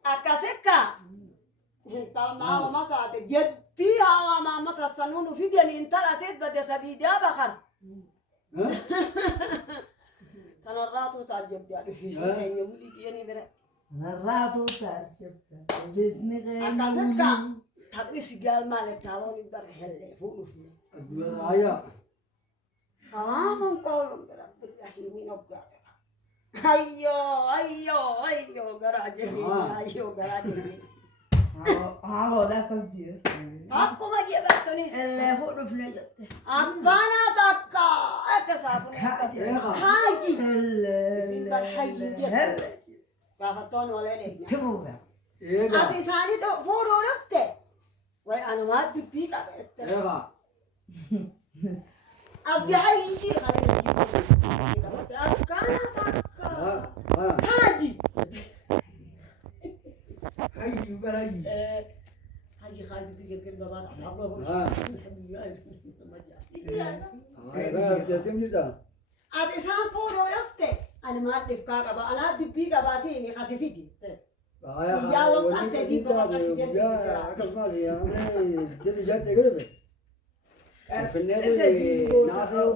Akaseka hinta ma ma ta de jetti ha ma ta sanunu fi de min talatet bade sabida bakhar tanarratu tajib ya fi senya muli yani bere narratu تعجب بإذن غير akaseka tabri sigal male tawoni bar helle fu fi Aya. tamam qawlum bere billahi nobga ayyo garaje ayyo garaje हाँ ده قصدي आपको मैं ये बात तो नहीं اللي فوق رفلة أكانا تاكا أكسافو हाँ जी single high जी काफतोन वाले लेकिन تبوها आते सानी तो फोर हो रखते वही अनुवाद भी का बेहतर अब ये हाई जी खाने लगी अकाना ताक्का हाँ जी أي بلاي हाजी खाजी भी करके बाबा आपको आते साम फोर हो रखते अनुवाद डिफका का बा अनाथ भी का बात ही नहीं खासी थी Ya lo pasé di para ya akas ma ya de ya te gre الفنان ناصر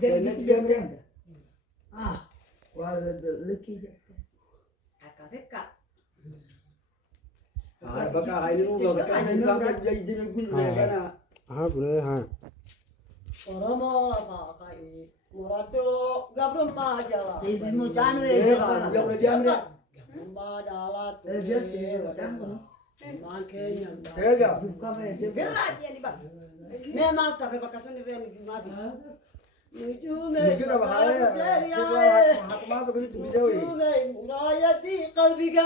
سنة جامعة وهذا لكي أكاسكا بقى هاي نقول لك كان يبغى يجي يقول لك أنا हाँ बोले हाँ Oromo la kai murado gabrum ma jala سيدي مجانو يلا جامعة ma dala tu man kenya هذا birra ni ba me ma ta ke bakasuni ve ni ma di ممكن أبغى هاي شغلة حكومات وكذا تبيزوي مرايتي قلبك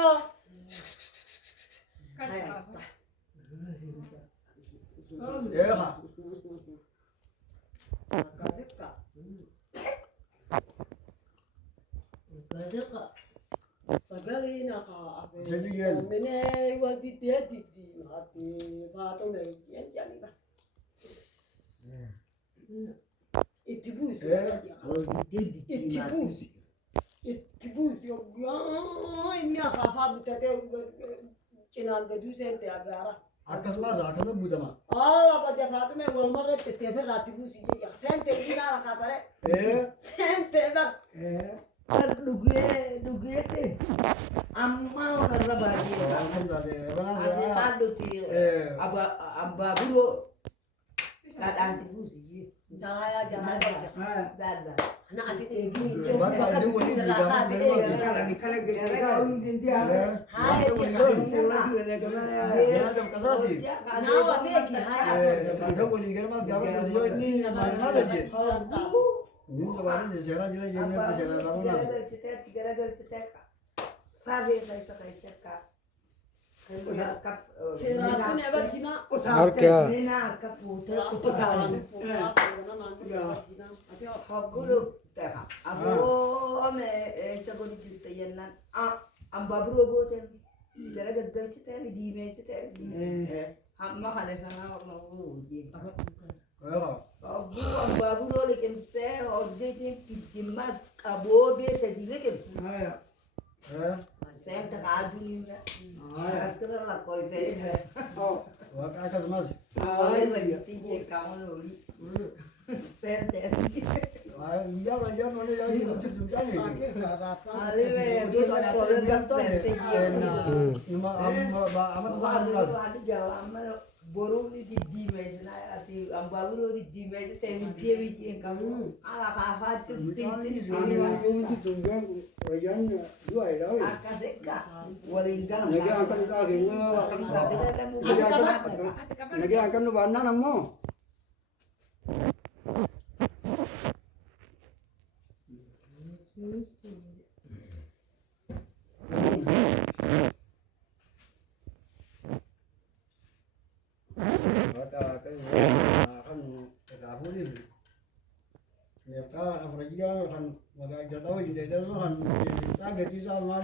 إيه Sagalina ka Sabihin. mene wadi tedi hati fato ne yan ba itibus itibus yo ini khafa butate cinan gadu sente agara أركز ما زاك أنا بودا ما bade fato me gol marre tete fer ratibus ya sente ina rakha pare إيه sente ba دوغيه تي أما ورا باجي أنا كادو تي أبا برو لا أنت بوسي jaya jangan baca دادا na asin egi Baka ini wali di dalam dari wali. kalau gara dia hai Ya jam kasati. na wase egi hai Ada wali kan mas gawe dia ini mana ada je. Ini sebenarnya sejarah jadi jadi sejarah tahu lah. sabe saya kayak kap sini apa cina और क्या kap putar Hakulu teka. Abo me saboni chitta yanna. Ambabru bote. Gara gadda chitta mi di me chitta. Hamma khale sana ma uji. Abu ambabru lekin se odje kimas abo be se di lekin. Se ta aduni na. Tera la koi se. Wak akas mas. Ai lagi tiye kamu lori. Sente. Ya ya mana lagi mungkin sudah ni. Ale me Itu saya ada ganto ni. Nama amat sangat. Ada jalan boru ni di mes na ati ambaguro di mes te mi dia mi kamu ala kafa cuti Ini tunggang wajan dua ya. akaseka walingga Lagi akan kaki lagi akan nu bana namo. Kan afrajiga kan maga jadaw ide dazo kan saga ti sa ma